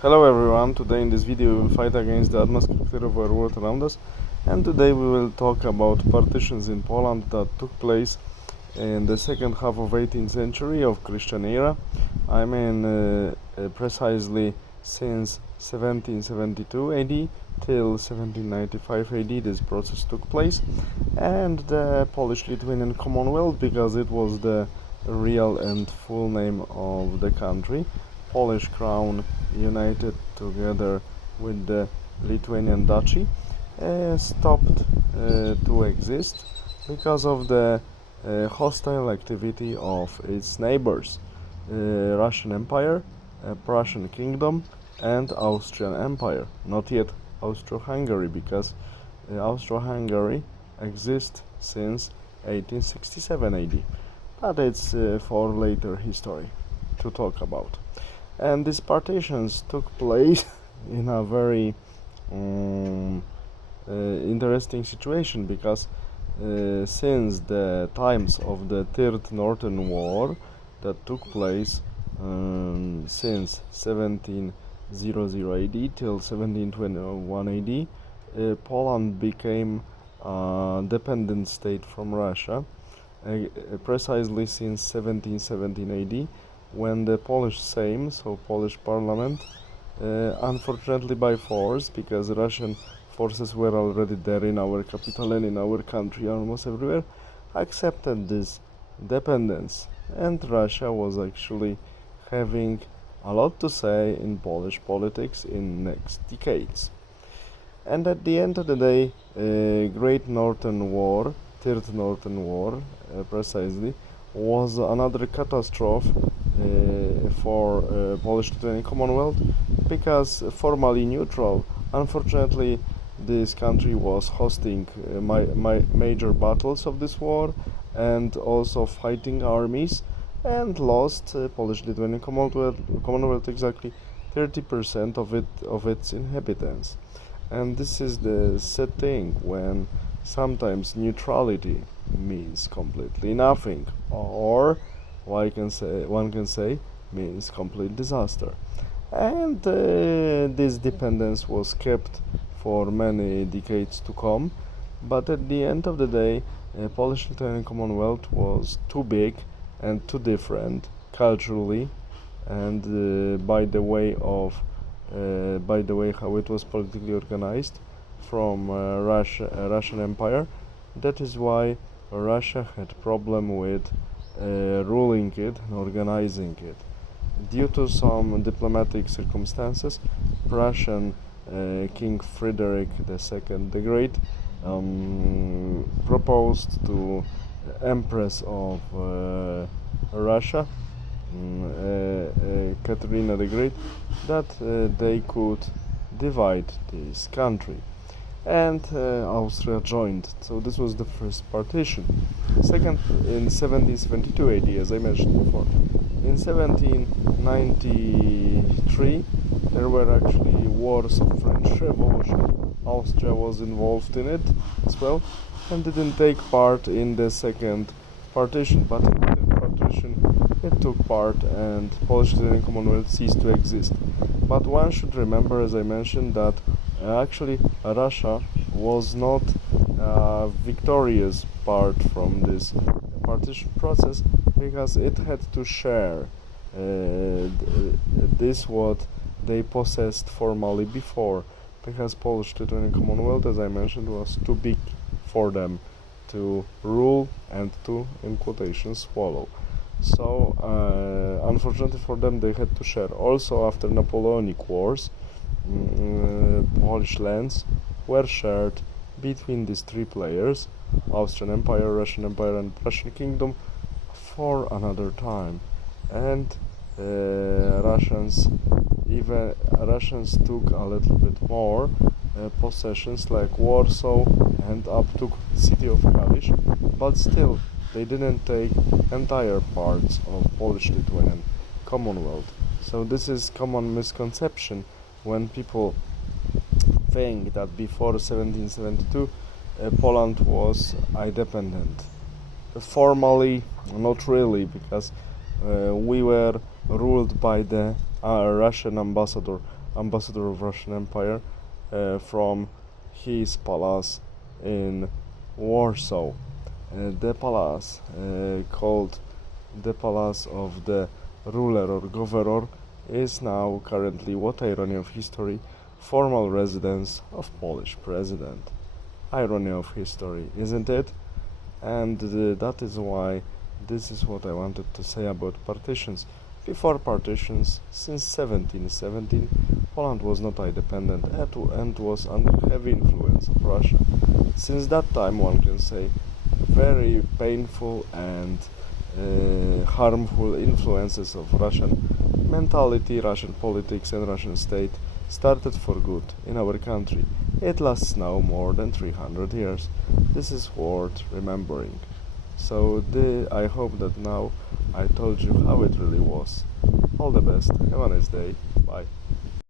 Hello everyone, today in this video we will fight against the atmosphere of our world around us, and today we will talk about partitions in Poland that took place in the second half of 18th century of Christian era. I mean precisely since 1772 AD till 1795 AD this process took place, and the Polish-Lithuanian Commonwealth, because it was the real and full name of the country, Polish crown united together with the Lithuanian Duchy, stopped to exist because of the hostile activity of its neighbors, Russian Empire, Prussian Kingdom, and Austrian Empire. Not yet Austro-Hungary, because Austro-Hungary exists since 1867 AD, but it's for later history to talk about. And these partitions took place in a very interesting situation, because since the times of the Third Northern War that took place since 1700 AD till 1721 AD, Poland became a dependent state from Russia, precisely since 1717 AD, when the Polish Sejm, so Polish Parliament, unfortunately by force, because Russian forces were already there in our capital and in our country almost everywhere, accepted this dependence, and Russia was actually having a lot to say in Polish politics in next decades. And at the end of the day, Great Northern War, Third Northern War precisely, was another catastrophe for Polish-Lithuanian Commonwealth, because formally neutral, unfortunately this country was hosting major battles of this war and also fighting armies, and lost Polish-Lithuanian Commonwealth exactly 30% of its inhabitants. And this is the sad thing, when sometimes neutrality means completely nothing, or one can say means complete disaster. And this dependence was kept for many decades to come, but at the end of the day, Polish-Lithuanian Commonwealth was too big and too different culturally, and by the way how it was politically organized from Russian Empire. That is why Russia had problem with ruling it and organizing it. Due to some diplomatic circumstances, Prussian King Frederick II the Great proposed to Empress of Russia, Katerina the Great, that they could divide this country, and Austria joined. So this was the first partition. Second, in 1772 AD, as I mentioned before. In 1793, there were actually wars of French Revolution. Austria was involved in it as well, and didn't take part in the second partition, but in the partition it took part, and Polish-Lithuanian Commonwealth ceased to exist. But one should remember, as I mentioned, that actually Russia was not a victorious part from this partition process, because it had to share this what they possessed formally before, because Polish-Lithuanian Commonwealth, as I mentioned, was too big for them to rule and to, in quotations, swallow. So unfortunately for them, they had to share. Also, after Napoleonic Wars, Polish lands were shared between these three players, Austrian Empire, Russian Empire, and Prussian Kingdom, for another time. And Russians took a little bit more possessions, like Warsaw and up to city of Kalisz, but still they didn't take entire parts of Polish-Lithuanian Commonwealth. So this is common misconception when people think that before 1772 Poland was independent. Formally, not really, because we were ruled by the Russian ambassador ambassador of Russian Empire, from his palace in Warsaw. The palace, called the palace of the ruler or governor, is now currently, what irony of history, formal residence of Polish president. Irony of history, isn't it? And that is why this is what I wanted to say about partitions. Before partitions, since 1717, Poland was not independent and was under heavy influence of Russia. Since that time, one can say, very painful and harmful influences of Russian mentality, Russian politics, and Russian state started for good in our country. It lasts now more than 300 years. This is worth remembering. So I hope that now I told you how it really was. All the best. Have a nice day. Bye.